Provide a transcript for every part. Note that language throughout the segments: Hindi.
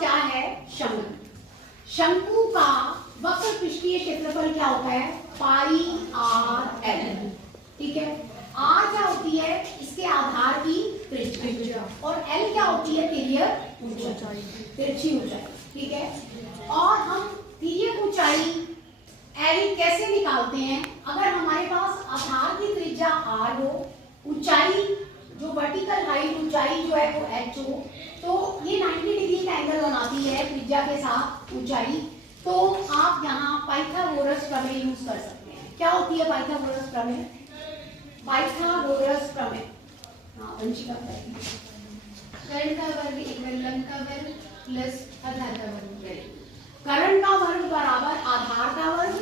क्या है? शंकु। शंकु का वक्र पृष्ठीय क्षेत्रफल क्या होता है? Pi r L. ठीक है, आर क्या होती है? इसके आधार की त्रिज्या, और एल क्या होती है? तिर्यक ऊंचाई, तिरछी ऊंचाई। ठीक है, और हम तिर्यक ऊंचाई एल कैसे निकालते हैं? अगर हमारे पास आधार की त्रिज्या आर हो, ऊंचाई जो वर्टिकल हाइट ऊंचाई जो है वो एच हो, तो ये 90 डिग्री का एंगल बनाती है त्रिज्या के साथ ऊंचाई। तो आप यहाँ पाइथागोरस प्रमेय यूज कर सकते हैं। क्या होती है पाइथागोरस प्रमेय? पाइथागोरस प्रमेय, हाँ वंशिका बताइए। कर्ण का वर्ग इक्वल लंब का वर्ग प्लस आधार का वर्ग। कर्ण का वर्ग बराबर आधार का वर्ग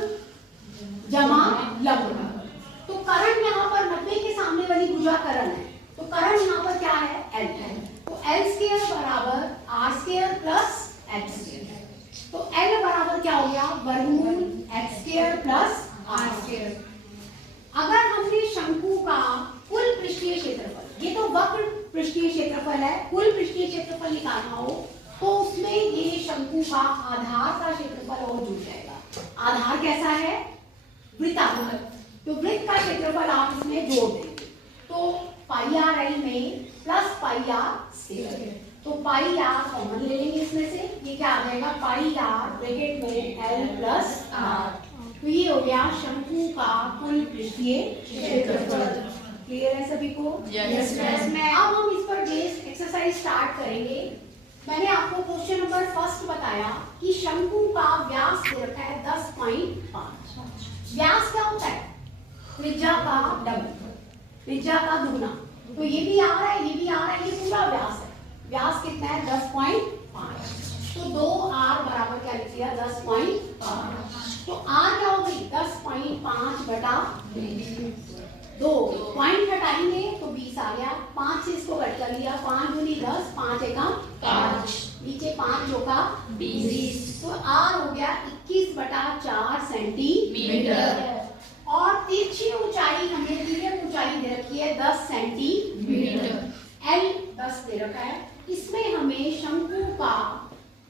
जमा लंब का वर्ग। तो कर्ण यहाँ पर 90 के सामने वाली भुजा कर्ण है, तो कर्ण यहाँ पर क्या है? एल है। तो एल स्क्वायर बराबर R square plus H square. तो एल बराबर क्या हो गया? वर्गमूल X square plus R square. अगर हमने शंकु का कुल पृष्ठीय क्षेत्रफल, ये तो वक्र पृष्ठीय क्षेत्रफल है, कुल पृष्ठीय क्षेत्रफल निकालना हो तो उसमें ये शंकु का आधार का क्षेत्रफल और जुड़ जाएगा। आधार कैसा है? वृत्ताकार। तो वृत्त का क्षेत्रफल आप इसमें जोड़ देंगे, तो पाई आर एल में प्लस पाई आर स्क्वायर। तो पाई आर कॉमन ले लेंगे इसमें से, ये क्या आ जाएगा? पाई आर ब्रैकेट में एल प्लस आर। तो ये हो गया शंकु का कुल पृष्ठीय क्षेत्रफल। क्लियर है सभी को? Yes ma'am. अब हम इस पर बेस एक्सरसाइज स्टार्ट करेंगे। मैंने आपको क्वेश्चन नंबर फर्स्ट बताया कि शंकु का व्यास दे रखा है 10.5। व्यास क्या होता है? त्रिज्या का डबल, त्रिज्या का दुगना। तो ये भी आ रहा है, ये भी आ रहा है, ये पूरा व्यास है। व्यास कितना है? 10.5। तो 2r बराबर क्या लिख दिया? 10.5। तो r क्या हो गई? 10.5 बटा 2। पॉइंट हटाएंगे तो 20 आ गया। 5 से इसको कट कर लिया, 5 दूनी 10, 5 एकम 5, नीचे 5 जोका 20। तो r हो गया 21 बटा 4 सेंटीमीटर। और तिरछी ऊंचाई हमें तिर्यक ऊंचाई दे रखी है 10 सेंटीमीटर। एल 10 दे रखा है। इसमें हमें शंकु का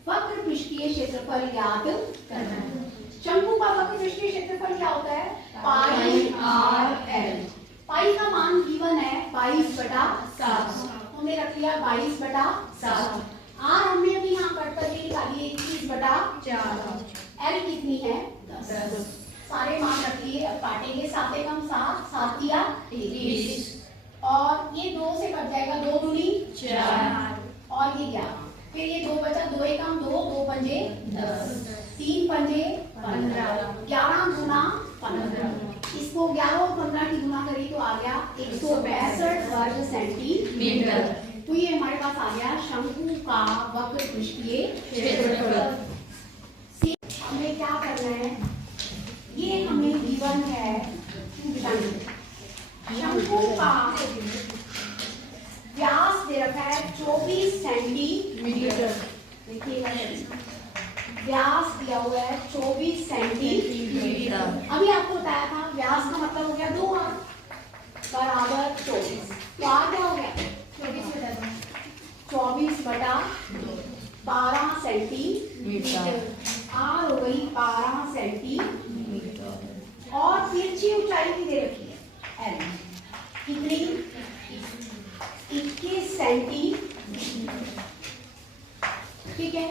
वक्र पृष्ठीय क्षेत्रफल ज्ञात करना है। शंकु का वक्र पृष्ठीय क्षेत्रफल क्या होता है? Pi r L. पाई का मान गिवन है 22 बटा 7, हमने रख लिया 22 बटा 7। आर हमने अभी यहाँ कट करके निकाली 21 बटा 4। एल कितनी है? 10। सारे मान रख लिए, अब काटेंगे। 7 एकम 7, 7 या 23, और ये 2 से कट जाएगा, 2 दूनी 4, और ये 11। फिर ये 2 बचा, 2 एकम 2, 2 पंजे 10, 3 पंजे 15, 11 गुना 15। इसको 11 और 15 की गुना करी तो आ गया 162 वर्ग सेंटीमीटर। तो ये हमारे पास आ गया शंकु का वक्र पृष्ठीय क्षेत्रफल। हमें क्या करना है? ये हमें गिवन है शंकु का व्यास दे रखा है 24 सेंटीमीटर। देखिएगा, व्यास दिया हुआ है 24 सेंटीमीटर। अभी आपको बताया था व्यास का मतलब हो गया 2r बराबर 24। तो r क्या हो गया? 24 बटा 12 सेंटीमीटर। r हो गई 12 सेंटीमीटर। और तिरछी ऊंचाई की दे रखी है l, कितनी? 21 सेंटीमीटर। ठीक है,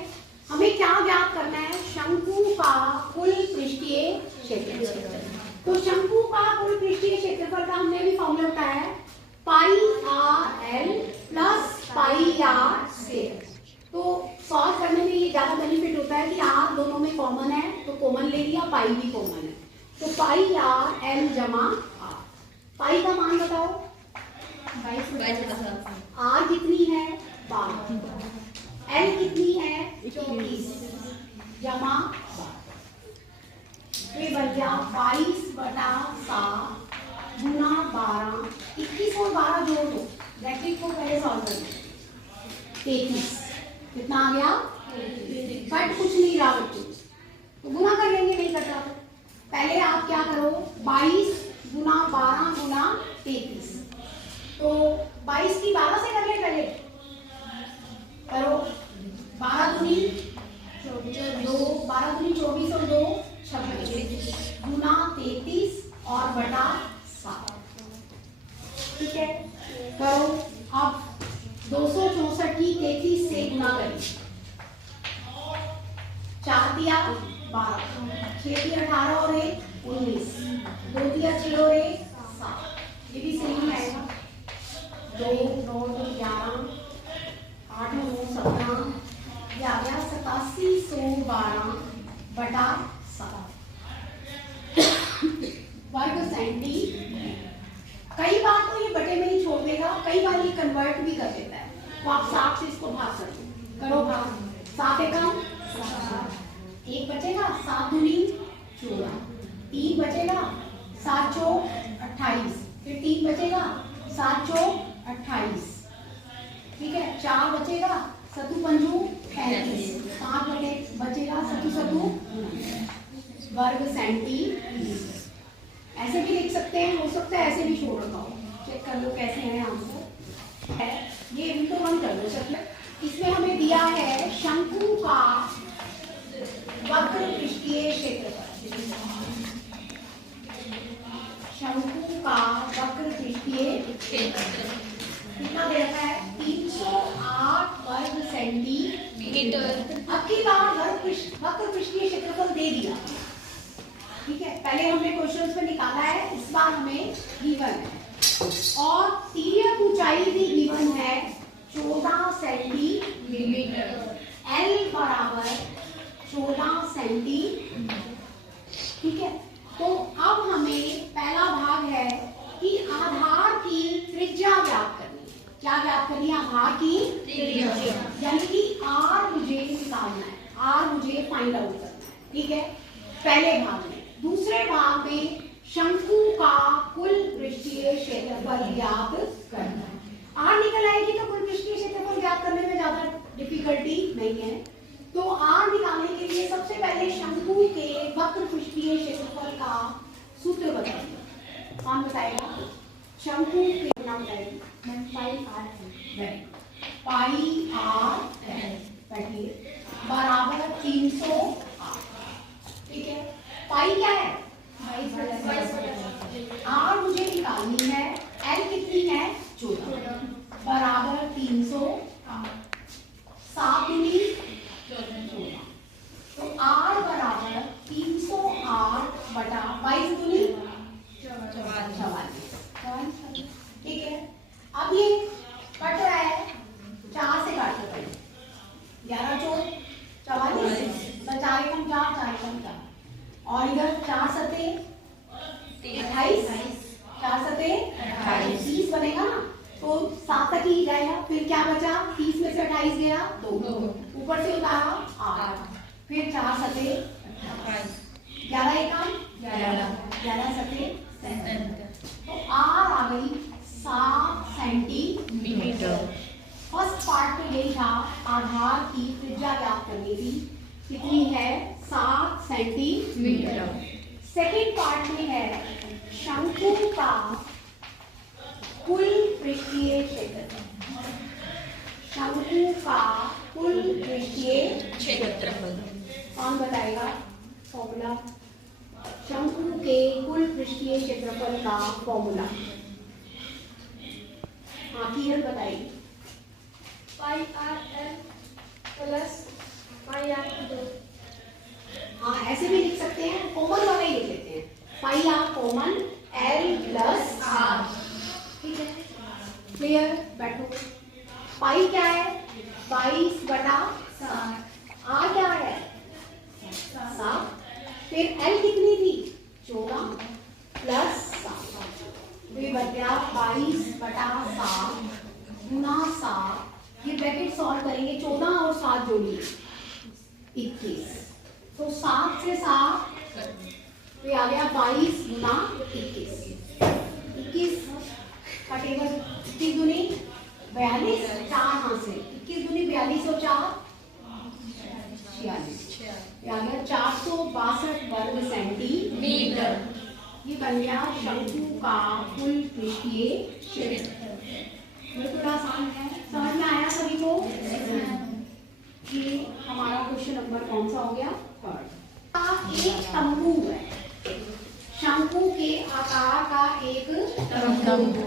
हमें क्या ज्ञात करना है? शंकु का कुल पृष्ठीय क्षेत्रफल। तो शंकु का कुल पृष्ठीय क्षेत्रफल का हमने भी फॉर्मूला बताया है, pi r l plus pi r square. तो सॉल्व करने में ये ज्यादा बेनिफिट होता है कि आर दोनों में कॉमन है, तो कॉमन ले लिया, पाई भी कॉमन है। तो पाई आर एल जमा आर। पाई का मान बताओ? 22। आर कितनी है? 12। एल कितनी है? 24 जमा 12। ये बन गया 22 बटा 7 गुना 12। 21 और 12 जोड़ दो, ब्रैकेट को पहले सॉल्व करना। 33 कितना आ गया? कट कुछ नहीं रहा बच्चों, तो गुना कर लेंगे, नहीं कट रहा। पहले आप क्या करो? 22 गुना 12 गुना 33। तो 22 की 12 से कर ले, पहले करो। 12 दूनी 2, 12 दूनी 24 और 2 26 गुना 33 और बटा 7। ठीक है, करो। अब 264 की 33 से गुना करें। 4 दिया 12, 6 दिया 18 और 1 19, 2 दिया 6 और 1 7। ये भी सही आएगा। 2 9 11 8 9 17, ये आ गया 8712 बटा 7 वर्ग सेंटीमीटर। कई बार तो ये बटे में ही छोड़ देगा, कई बार ये कन्वर्ट भी कर देता है। तो आप 7 से इसको भाग कर दो, करो भाग। 7 एकम 7, 1 बचेगा 7 दूनी 14, 3 बचेगा 7 चौक 28, फिर 3 बचेगा 7 चौक 28। ठीक है, 4 बचेगा 7 पंजू 35, 5 बचेगा 7 7 वर्ग सेंटीमीटर। ऐसे भी लिख सकते हैं, हो सकता है ऐसे भी छोड़ रखा हो। चेक कर लो कैसे है आंसर है। ये भी तो हम कर लो सकते। इसमें हमें दिया है शंकु का वक्र पृष्ठीय क्षेत्रफल। शंकु का वक्र पृष्ठीय क्षेत्रफल कितना दे रखा है? 308 वर्ग सेंटीमीटर। अब की बार वक्र पृष्ठीय क्षेत्रफल दे दिया। ठीक है, पहले हमने क्वेश्चंस में निकाला है, इस बार हमें गिवन है और तिर्यक ऊंचाई भी गिवन है 14 सेंटीमीटर। L बराबर 14 सेंटीमीटर। ठीक है, तो अब हमें पहला भाग है कि आधार की त्रिज्या ज्ञात करनी है। क्या ज्ञात करनी है? आधार की त्रिज्या, यानी कि R मुझे निकालना है, R मुझे फाइंड आउट करना है। ठीक है, पहले भाग में। दूसरे भाग में शंकु का कुल पृष्ठीय क्षेत्रफल ज्ञात करना है। R निकल आएगी तो कुल पृष्ठीय क्षेत्रफल ज्ञात करने में ज्यादा डिफिकल्टी नहीं है। तो R निकालने के लिए सबसे पहले शंकु के वक्र पृष्ठीय क्षेत्रफल का सूत्र बताइए। कौन बताएगा? शंकु के नाम बताइए। पाई आर बैठिए बराबर 308। ठीक है, पाई क्या है? आर मुझे निकालनी है, एल कितनी है? 14 बराबर 308, 7 दूनी 14। तो आर बराबर 308 बटा 22 दूनी 44। ठीक है, अब ये कट रहा है, 4 से काट दो पहले। 11 चौक 44, 4 एकम 4, 4 एकम 4 और इधर 4 सते 28, 4 सते 28, 30 बनेगा ना, तो 7 तक ही जाएगा। फिर क्या बचा? 30 में से 28 गया 2, ऊपर से उतारा 8, फिर 4 सते 11 एकम 11 सते 7। तो आर आ गई 7 सेंटीमीटर। फर्स्ट पार्ट में यही था, आधार की त्रिज्या ज्ञात करनी थी, कितनी है? 7 सेंटीमीटर। सेकेंड पार्ट में है शंकु का कुल पृष्ठीय क्षेत्रफल। शंकु का कुल पृष्ठीय क्षेत्रफल कौन बताएगा? फॉर्मूला शंकु के कुल पृष्ठीय क्षेत्रफल का फॉर्मूला। हाँ, किरण बताइए। Pi r l plus pi r 2। हाँ, ऐसे भी लिख सकते हैं, कॉमन वाला ही लिख लेते हैं। Pi r common, l plus r. ठीक है, क्लियर? बैठो। पाई क्या है? 22 बटा 7। आर क्या है? 7। फिर एल कितनी थी? 14 प्लस 7, फिर बच गया 22 बटा 7 गुना 7। ये ब्रैकेट सॉल्व करेंगे, 14 और 7 जोड़िए 21। तो 7 से 7 तो आ गया 22 गुना 21। 21 का टेबल 21 दूनी 42, 4 हाथ से 21 दूनी 42 और 4 46। आ गया 462 वर्ग सेंटीमीटर। ये बन गया शंकु का कुल पृष्ठीय क्षेत्रफल। थोड़ा आसान है, समझ में आया सभी को? ये हमारा क्वेश्चन नंबर कौन सा हो गया? थर्ड। एक तंबू है, शंकु के आकार का एक तंबू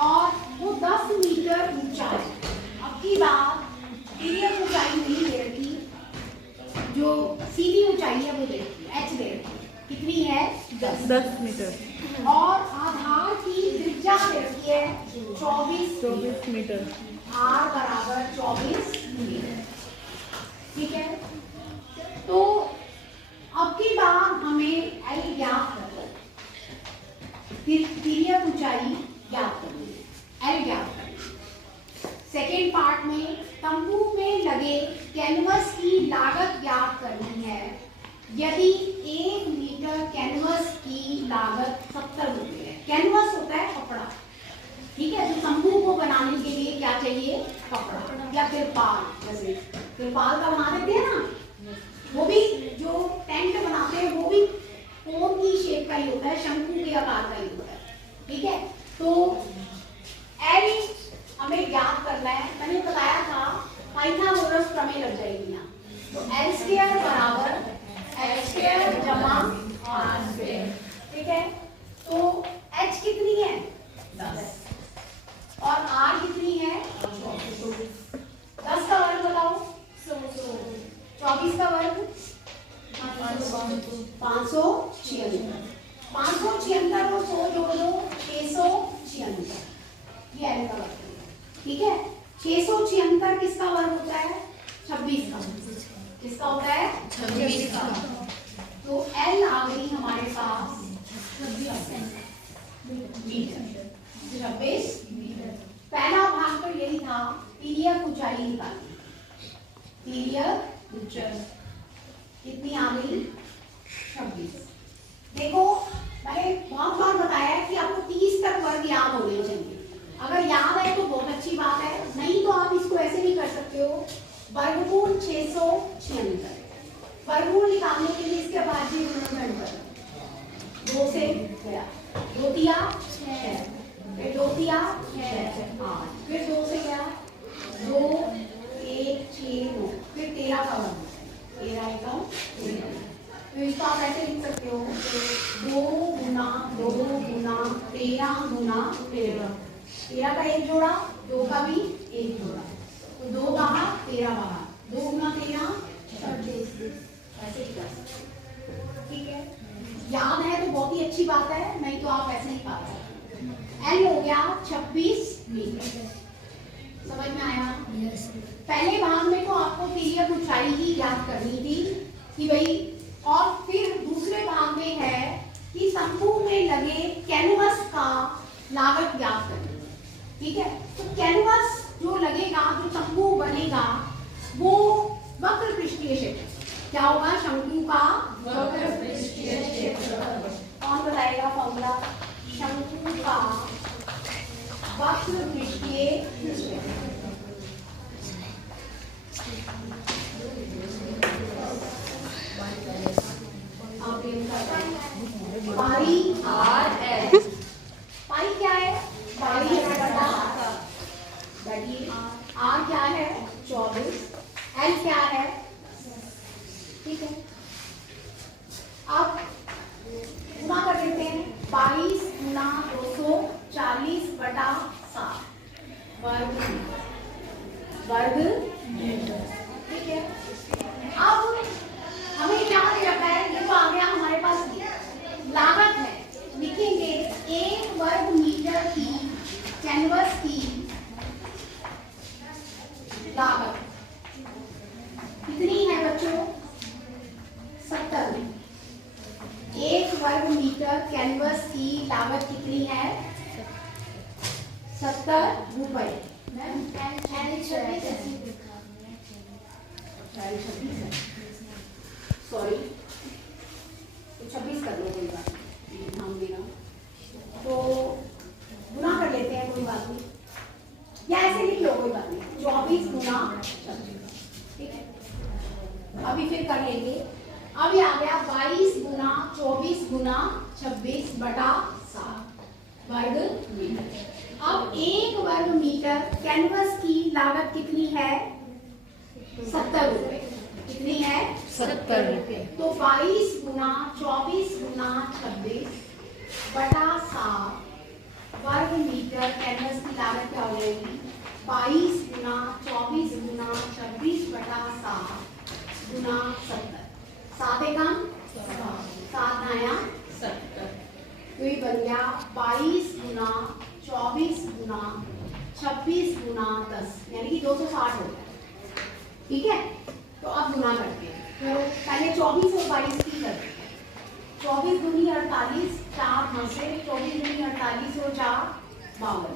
और वो 10 मीटर ऊंचा है। अब की बात तिर्यक ऊंचाई नहीं दे रखी, जो सीधी ऊंचाई है वो दे रखी, h दे रखी, कितनी है? 10 मीटर और आधार की त्रिज्या दे रखी है 24 मीटर। r बराबर 24 मीटर। ठीक है, तो अब की बार हमें L ज्ञात करना है, तिर्यक ऊंचाई ज्ञात करनी है, L ज्ञात करनी है। सेकेंड पार्ट में तंबू में लगे कैनवस की लागत ज्ञात करनी है। यदि 1 मीटर कैनवस की लागत 70 रुपये है। कैनवस होता है कपड़ा, ठीक है, तो तंबू को बनाने के लिए क्या चाहिए? कपड़ा या तिरपाल। जैसे तिरपाल का बना देते हैं ना, वो भी जो टेंट बनाते हैं वो भी कोन की शेप का ही होता है, शंकु के आकार का ही होता है। ठीक है, तो एल हमें ज्ञात करना है। मैंने बताया था पाइथागोरस प्रमेय लग जाएगी यहाँ, तो एल स्क्वायर बराबर एच स्क्वायर जमा आर स्क्वायर। ठीक है, तो एच कितनी है? 10 और आर कितनी है? 10 का वर्ग बताओ। 24 का वर्ग 576। 576 और 100 जोड़ दो 676, ये एल का वर्ग। ठीक है, 676 किसका वर्ग होता है? 26 का। किसका होता है? 26 का। तो एल आ गई हमारे पास 26 मीटर। पहला भाग तो यही था, तिर्यक ऊंचाई निकालनी। तिर्यक ऊंचाई कितनी आ गई? 26। देखो मैंने बहुत बार बताया है कि आपको 30 तक वर्ग याद होने चाहिए। अगर याद है तो बहुत अच्छी बात है, नहीं तो आप इसको ऐसे भी कर सकते हो, वर्गमूल 676। वर्गमूल निकालने के लिए इसके बाद भी गुणनखंड करो। 2 से गया, 2 तिया 6, फिर 2 तिया 8, फिर 2 से गया 2 1 6 9, फिर 13 का वर्ग, 13 का 13। तो इसको आप ऐसे लिख सकते हो 2 गुना 2 गुना 13 गुना 13। 13 का एक जोड़ा, 2 का भी एक जोड़ा, तो 2 बाहर 13 बाहर, 2 गुना 13 36। ऐसे ही कर सकते हो। ठीक है, याद है तो बहुत ही अच्छी बात है, नहीं तो आप ऐसे ही पा सकते। एल हो गया 26 मीटर। समझ में आया? yes. पहले भाग में तो आपको तिर्यक ऊंचाई ही याद करनी थी कि भाई, और फिर दूसरे भाग में है कि तंबू में लगे कैनवस का लागत ज्ञात करनी है। ठीक है, तो कैनवस जो लगेगा, जो तंबू बनेगा, वो वक्र पृष्ठीय क्षेत्र क्या होगा? शंकु का वक्र पृष्ठीय क्षेत्र। कौन बताएगा फॉर्मूला? शंकु का वक्र पृष्ठीय क्षेत्र। पाई आर एल। पाई क्या है? पाई बटा आर क्या है? 24। एल क्या है? ठीक है, अब गुना कर देते हैं। 22 गुना 240 बटा 7 वर्ग मीटर। ठीक है, अब हमें क्या दे रखा है? ये तो आ गया हमारे पास लागत है। लिखेंगे 1 वर्ग मीटर की कैनवस की लागत कितनी है बच्चों? 70। 1 वर्ग मीटर कैनवस की लागत कितनी है? 70 रुपए। सॉरी, 26 कर लो, कोई बात नहीं, ध्यान देना। तो गुना कर लेते हैं, कोई बात नहीं, या ऐसे लिख लो, कोई बात नहीं। 24 गुना 26। ठीक है, अभी फिर कर लेंगे। अब ये आ गया 22 गुना 24 गुना 26 बटा 7 वर्ग मीटर। अब 1 वर्ग मीटर कैनवस की लागत कितनी है? 70 रुपए। कितनी है? 70 रुपए। तो 22 गुना 24 गुना 26 बटा 7 वर्ग मीटर कैनवस की लागत क्या हो जाएगी? 22 गुना 24 गुना 26 बटा 7 गुना 70। 7 एकम 7 नया 70। तो ये बन गया 22 गुना 24 गुना 26 गुना 10 यानी कि 260 हो गया। ठीक है, तो अब गुना करते हैं। तो पहले 24 और 22 की करते हैं। 24 दूनी 48, 4 हाथ से 24 दूनी 48 और 4 52।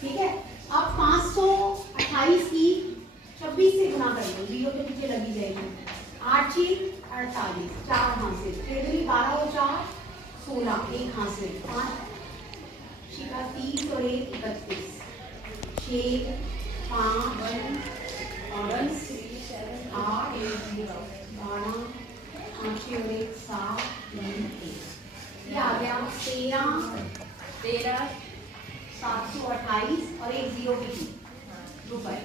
ठीक है, अब 528 की 26 से गुना कर लो, 0 के पीछे लगी जाएगी। 8 6 48, 4 हाथ से 6 दूनी 12 और 4 16, एक हाथ से 5 30 और 1 31, 6 5 और 8 12 5 और 1 7 ये आ गया 13 728 और 1 0 के रुपए,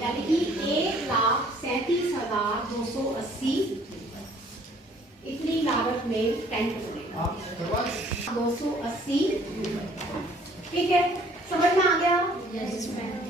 यानी कि 1,37,280 इतनी लागत में टेंट बनेगा। 280 रुपए। ठीक है, समझ में आ गया? Yes ma'am.